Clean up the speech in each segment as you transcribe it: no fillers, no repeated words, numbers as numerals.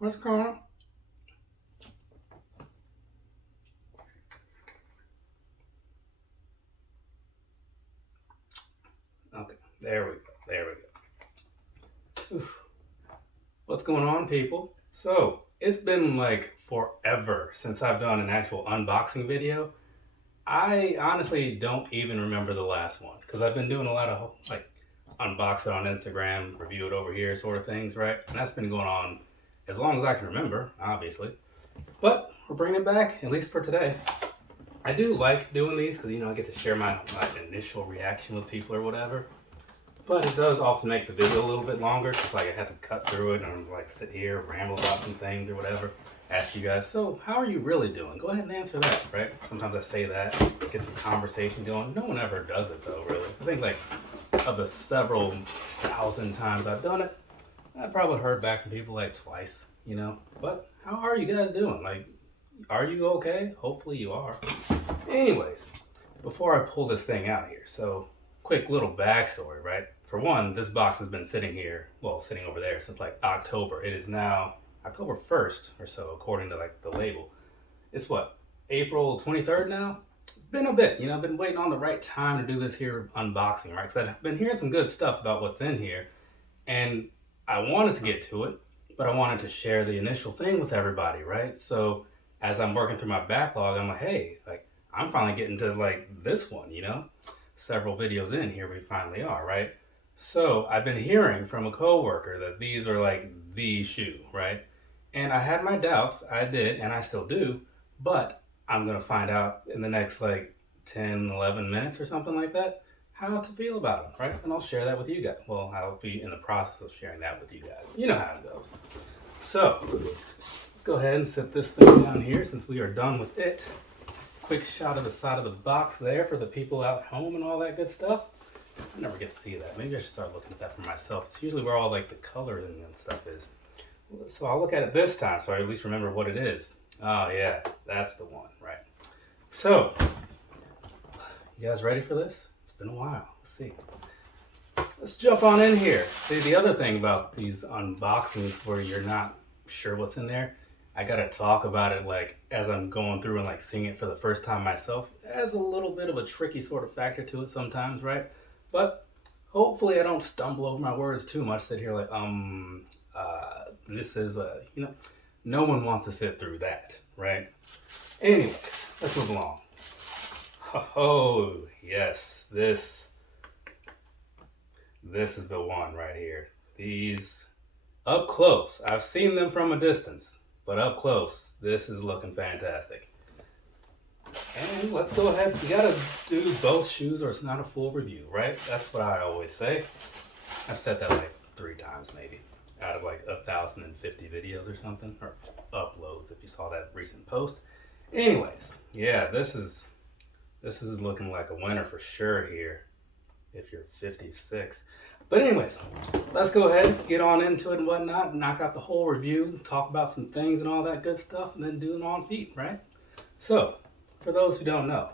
What's going on? Okay, there we go. There we go. Oof. What's going on, people? So, it's been like forever since I've done an actual unboxing video. I honestly don't even remember the last one because I've been doing a lot of like unbox it on Instagram, review it over here sort of things, right? And that's been going on as long as I can remember, obviously. But we're bringing it back, at least for today. I do like doing these because, I get to share my initial reaction with people or whatever. But it does often make the video a little bit longer. It's like I have to cut through it and like sit here, ramble about some things or whatever. Ask you guys, so how are you really doing? Go ahead and answer that, right? Sometimes I say that, get some conversation going. No one ever does it though, really. I think like of the several thousand times I've done it, I've probably heard back from people like twice, But how are you guys doing? Like, are you okay? Hopefully you are. Anyways, before I pull this thing out here, so quick little backstory, right? For one, this box has been sitting over there since like October. It is now October 1st or so, according to like the label. It's what, April 23rd now? It's been a bit, I've been waiting on the right time to do this here unboxing, right? Because I've been hearing some good stuff about what's in here, and I wanted to get to it, but I wanted to share the initial thing with everybody, right? So as I'm working through my backlog, I'm like, hey, like I'm finally getting to like this one, Several videos in, here we finally are, right? So I've been hearing from a coworker that these are like the shoe, right? And I had my doubts, I did, and I still do, but I'm gonna find out in the next like 10, 11 minutes or something like that, how to feel about them, right? And I'll share that with you guys. Well, I'll be in the process of sharing that with you guys. You know how it goes. So, let's go ahead and set this thing down here since we are done with it. Quick shot of the side of the box there for the people out home and all that good stuff. I never get to see that. Maybe I should start looking at that for myself. It's usually where all like the color and stuff is. So I'll look at it this time so I at least remember what it is. Oh yeah, that's the one, right? So, you guys ready for this? It's been a while. Let's see. Let's jump on in here. See, the other thing about these unboxings where you're not sure what's in there, I gotta talk about it like as I'm going through and like seeing it for the first time myself. It has a little bit of a tricky sort of factor to it sometimes, right? But hopefully I don't stumble over my words too much, sit here like, this is no one wants to sit through that, right? Anyways, let's move along. Oh, yes, this is the one right here. These up close, I've seen them from a distance, but up close, this is looking fantastic. And let's go ahead. You gotta do both shoes or it's not a full review, right? That's what I always say. I've said that like 3 times maybe out of like 1,050 videos or something, or uploads if you saw that recent post. Anyways, yeah, this is looking like a winner for sure here if you're 56. But anyways, let's go ahead, get on into it and whatnot, knock out the whole review, talk about some things and all that good stuff, and then do it on feet, right? So, for those who don't know,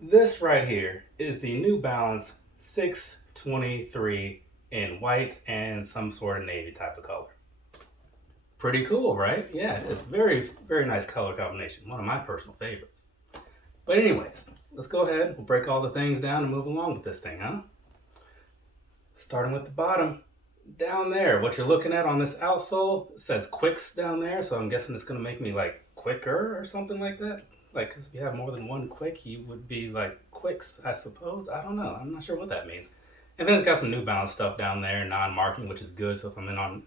this right here is the New Balance 623 in white and some sort of navy type of color. Pretty cool, right? Yeah, it's very, very nice color combination. One of my personal favorites. But anyways, let's go ahead. We'll break all the things down and move along with this thing, huh? Starting with the bottom. Down there, what you're looking at on this outsole, it says Quicks down there, so I'm guessing it's going to make me like quicker or something like that. Like, because if you have more than one quick, you would be like Quicks, I suppose. I don't know. I'm not sure what that means. And then it's got some New Balance stuff down there, non-marking, which is good. So if I'm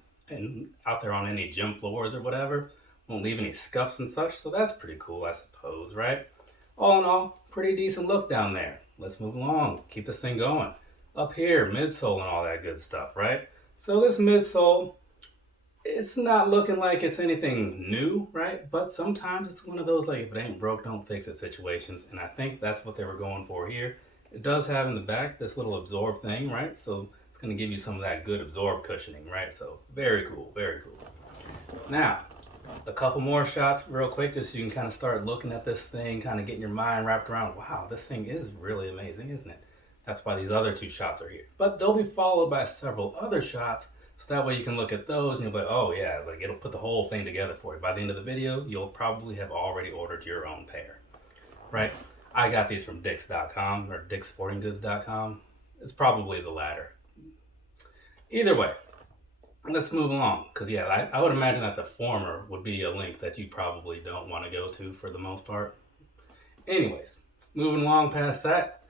out there on any gym floors or whatever, won't leave any scuffs and such. So that's pretty cool, I suppose, right? All in all, pretty decent look down there. Let's move along. Keep this thing going. Up here, midsole and all that good stuff, right? So this midsole, it's not looking like it's anything new, right? But sometimes it's one of those like, if it ain't broke, don't fix it situations. And I think that's what they were going for here. It does have in the back this little absorb thing, right? So it's going to give you some of that good absorb cushioning, right? So very cool, very cool. Now, a couple more shots real quick, just so you can kind of start looking at this thing, kind of getting your mind wrapped around, wow, this thing is really amazing, isn't it? That's why these other 2 shots are here. But they'll be followed by several other shots So that way you can look at those and you'll be like, oh yeah, like it'll put the whole thing together for you. By the end of the video, you'll probably have already ordered your own pair, right? I got these from Dick's.com or Dick'sSportingGoods.com. It's probably the latter. Either way, let's move along. Because yeah, I would imagine that the former would be a link that you probably don't want to go to for the most part. Anyways, moving along past that,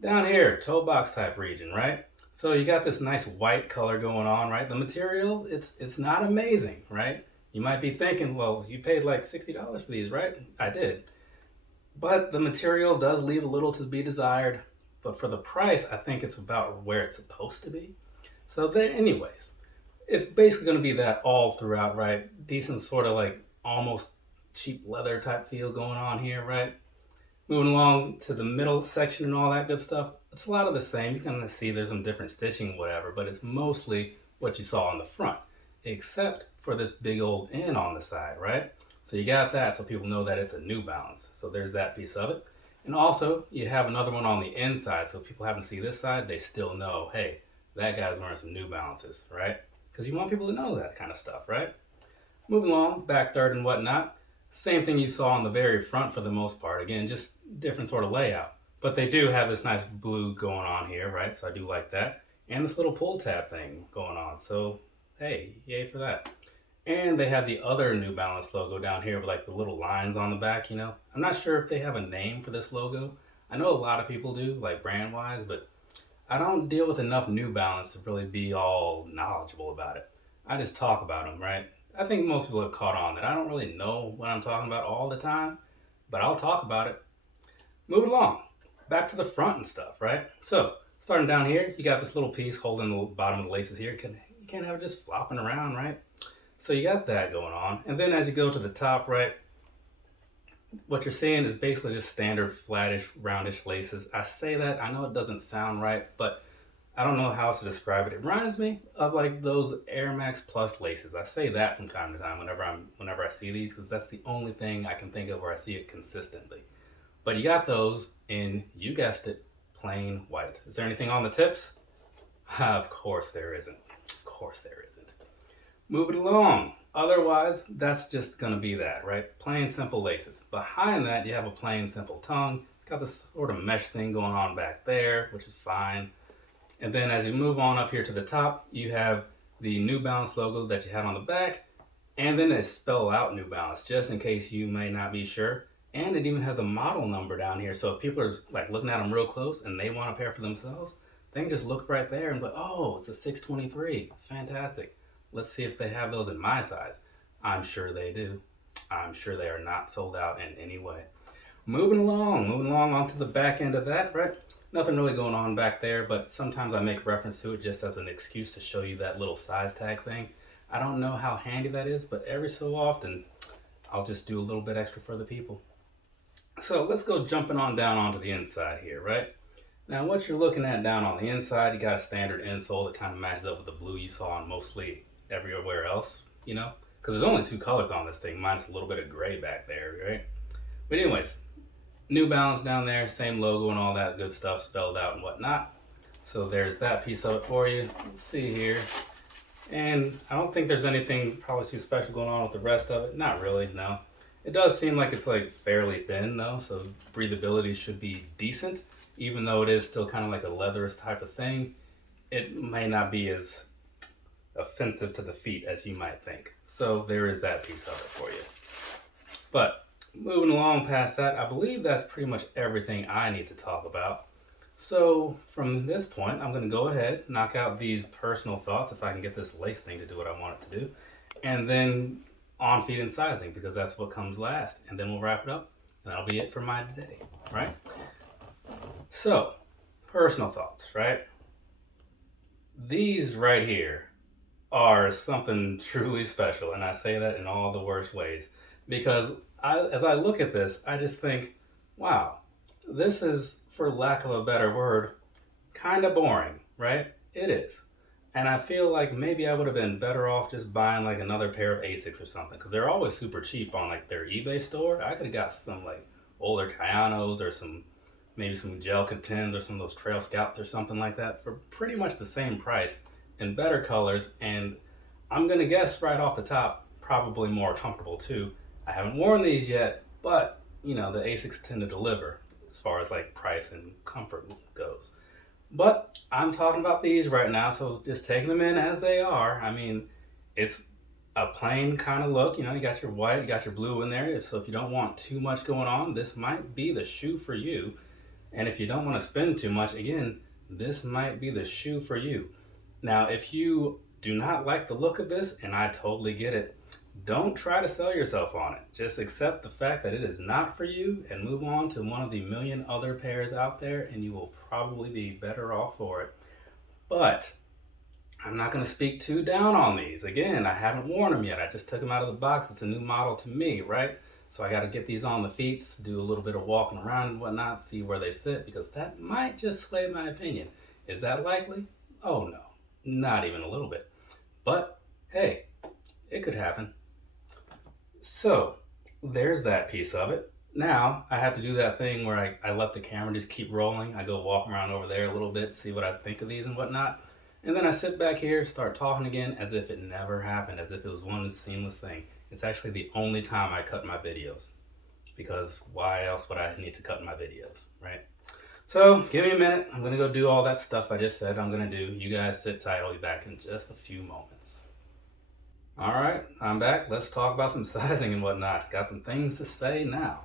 down here, toe box type region, right? So you got this nice white color going on, right? The material, it's not amazing, right? You might be thinking, well, you paid like $60 for these, right? I did. But the material does leave a little to be desired. But for the price, I think it's about where it's supposed to be. So then, anyways, it's basically going to be that all throughout, right? Decent sort of like almost cheap leather type feel going on here, right? Moving along to the middle section and all that good stuff, it's a lot of the same. You can see there's some different stitching, whatever, but it's mostly what you saw on the front, except for this big old N on the side, right? So you got that so people know that it's a New Balance. So there's that piece of it. And also, you have another one on the inside, so if people happen to see this side, they still know, hey, that guy's wearing some New Balances, right? Because you want people to know that kind of stuff, right? Moving along, back third and whatnot. Same thing you saw on the very front for the most part. Again, just different sort of layout. But they do have this nice blue going on here, right? So I do like that. And this little pull tab thing going on. So, hey, yay for that. And they have the other New Balance logo down here with like the little lines on the back, you know. I'm not sure if they have a name for this logo. I know a lot of people do, like brand-wise, but I don't deal with enough New Balance to really be all knowledgeable about it. I just talk about them, right? I think most people have caught on that I don't really know what I'm talking about all the time, but I'll talk about it. Moving along, back to the front and stuff, right? So, starting down here, you got this little piece holding the bottom of the laces here. You can't have it just flopping around, right? So you got that going on. And then as you go to the top, right, what you're seeing is basically just standard flattish, roundish laces. I say that, I know it doesn't sound right, but I don't know how else to describe it. It reminds me of like those Air Max Plus laces. I say that from time to time whenever I see these, because that's the only thing I can think of where I see it consistently. But you got those in, you guessed it, plain white. Is there anything on the tips? Of course there isn't. Of course there isn't. Moving along. Otherwise, that's just gonna be that, right? Plain simple laces. Behind that, you have a plain simple tongue. It's got this sort of mesh thing going on back there, which is fine. And then as you move on up here to the top, you have the New Balance logo that you had on the back, and then they spell out New Balance, just in case you may not be sure. And it even has the model number down here, so if people are like looking at them real close and they want a pair for themselves, they can just look right there and be like, oh, it's a 623, fantastic. Let's see if they have those in my size. I'm sure they do. I'm sure they are not sold out in any way. Moving along onto the back end of that, right? Nothing really going on back there, but sometimes I make reference to it just as an excuse to show you that little size tag thing. I don't know how handy that is, but every so often, I'll just do a little bit extra for the people. So let's go jumping on down onto the inside here, right? Now what you're looking at down on the inside, you got a standard insole that kind of matches up with the blue you saw on mostly everywhere else, you know? Because there's only two colors on this thing, minus a little bit of gray back there, right? But anyways, New Balance down there, same logo and all that good stuff spelled out and whatnot. So there's that piece of it for you. Let's see here. And I don't think there's anything probably too special going on with the rest of it. Not really, no. It does seem like it's like fairly thin though, so breathability should be decent. Even though it is still kind of like a leatherous type of thing, it may not be as offensive to the feet as you might think. So there is that piece of it for you. But moving along past that, I believe that's pretty much everything I need to talk about. So from this point, I'm going to go ahead, knock out these personal thoughts if I can get this lace thing to do what I want it to do, and then on feet and sizing, because that's what comes last. And then we'll wrap it up, and that'll be it for my day, right? So, personal thoughts, right? These right here are something truly special, and I say that in all the worst ways, because as I look at this, I just think, wow, this is, for lack of a better word, kind of boring, right? It is. And I feel like maybe I would have been better off just buying like another pair of Asics or something, because they're always super cheap on like their eBay store. I could have got some like older Kayanos or maybe some gel contends or some of those Trail Scouts or something like that for pretty much the same price in better colors, and I'm gonna guess right off the top, probably more comfortable too. I haven't worn these yet, but you know, the Asics tend to deliver as far as like price and comfort goes. But I'm talking about these right now, so just taking them in as they are. I mean, it's a plain kind of look. You know, you got your white, you got your blue in there. So if you don't want too much going on, this might be the shoe for you. And if you don't want to spend too much, again, this might be the shoe for you. Now, if you do not like the look of this, and I totally get it, don't try to sell yourself on it. Just accept the fact that it is not for you and move on to one of the million other pairs out there, and you will probably be better off for it. But I'm not going to speak too down on these. Again, I haven't worn them yet. I just took them out of the box. It's a new model to me, right? So I got to get these on the feet, do a little bit of walking around and whatnot, see where they sit, because that might just sway my opinion. Is that likely? Oh no, not even a little bit. But hey, it could happen. So there's that piece of it. Now I have to do that thing where I let the camera just keep rolling. I go walk around over there a little bit, see what I think of these and whatnot. And then I sit back here, start talking again as if it never happened, as if it was one seamless thing. It's actually the only time I cut my videos, because why else would I need to cut my videos, right? So give me a minute. I'm gonna go do all that stuff I just said I'm gonna do. You guys sit tight. I'll be back in just a few moments. All right, I'm back. Let's talk about some sizing and whatnot. Got some things to say now.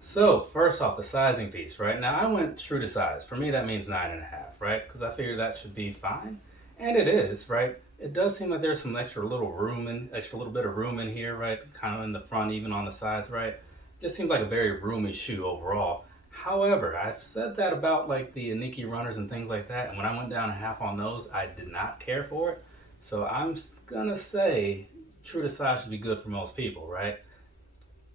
So first off, the sizing piece, right? Now I went true to size. For me, that means 9.5, right? Because I figured that should be fine. And it is, right? It does seem like there's some extra little bit of room in here, right? Kind of in the front, even on the sides, right? Just seems like a very roomy shoe overall. However, I've said that about like the Nike runners and things like that. And when I went down a half on those, I did not care for it. So I'm gonna say true to size should be good for most people, right?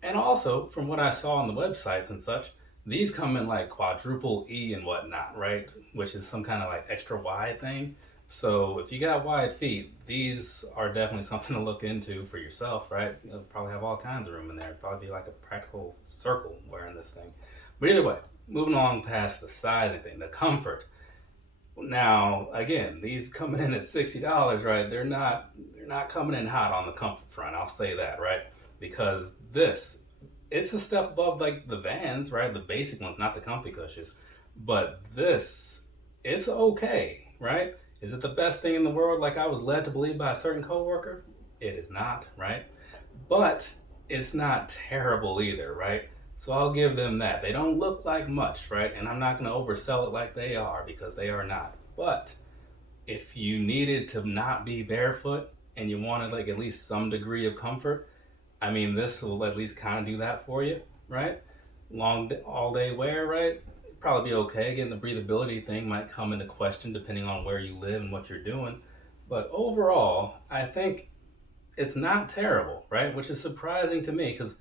And also, from what I saw on the websites and such, these come in like quadruple E and whatnot, right? Which is some kind of like extra wide thing. So if you got wide feet, these are definitely something to look into for yourself, right? You'll probably have all kinds of room in there. Probably be like a practical circle wearing this thing. But either way, moving along past the sizing thing, the comfort. Now, again, these coming in at $60, right? They're not coming in hot on the comfort front. I'll say that, right? Because it's a step above like the Vans, right? The basic ones, not the comfy cushions. But this, it's okay, right? Is it the best thing in the world like I was led to believe by a certain coworker? It is not, right? But it's not terrible either, right? So I'll give them that. They don't look like much, right? And I'm not going to oversell it like they are, because they are not. But if you needed to not be barefoot and you wanted like at least some degree of comfort, I mean, this will at least kind of do that for you, right? All day wear, right? Probably be okay. Again, the breathability thing might come into question depending on where you live and what you're doing. But overall, I think it's not terrible, right? Which is surprising to me, because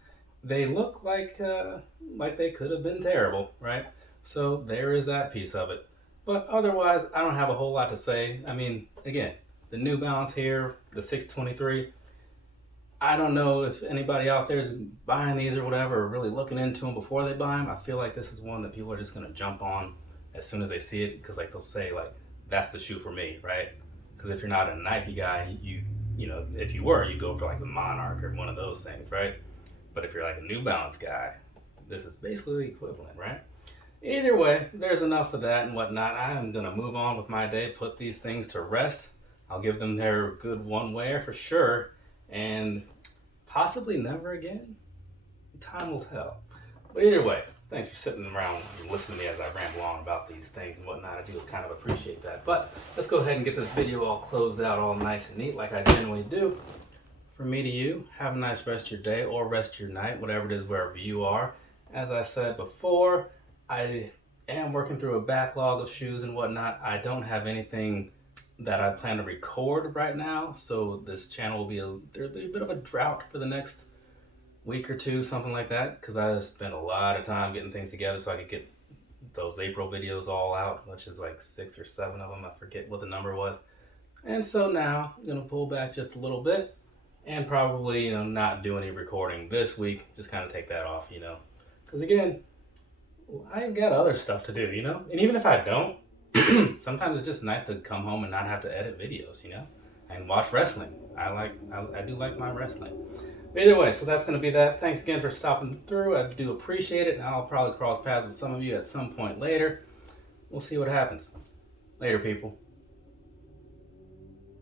they look like they could have been terrible, right? So there is that piece of it. But otherwise, I don't have a whole lot to say. I mean, again, the New Balance here, the 623, I don't know if anybody out there is buying these or whatever, or really looking into them before they buy them. I feel like this is one that people are just going to jump on as soon as they see it, because like they'll say like, that's the shoe for me, right? Because if you're not a Nike guy, you know, if you were, you go for like the Monarch or one of those things, right? But if you're like a New Balance guy, this is basically the equivalent, right? Either way, there's enough of that and whatnot. I am going to move on with my day, put these things to rest. I'll give them their good one wear for sure, and possibly never again. Time will tell. But either way, thanks for sitting around and listening to me as I ramble on about these things and whatnot. I do kind of appreciate that. But let's go ahead and get this video all closed out, all nice and neat like I generally do. From me to you, have a nice rest of your day or rest of your night, whatever it is, wherever you are. As I said before, I am working through a backlog of shoes and whatnot. I don't have anything that I plan to record right now, so this channel will be there'll be a bit of a drought for the next week or two, something like that, because I spent a lot of time getting things together so I could get those April videos all out, which is like 6 or 7 of them. I forget what the number was. And so now I'm gonna pull back just a little bit and probably, you know, not do any recording this week. Just kind of take that off, you know, because again, I got other stuff to do, you know, and even if I don't, Sometimes it's just nice to come home and not have to edit videos, you know, and watch wrestling. I do like my wrestling. But either way, so that's going to be that. Thanks again for stopping through. I do appreciate it, and I'll probably cross paths with some of you at some point later. We'll see what happens. Later, people.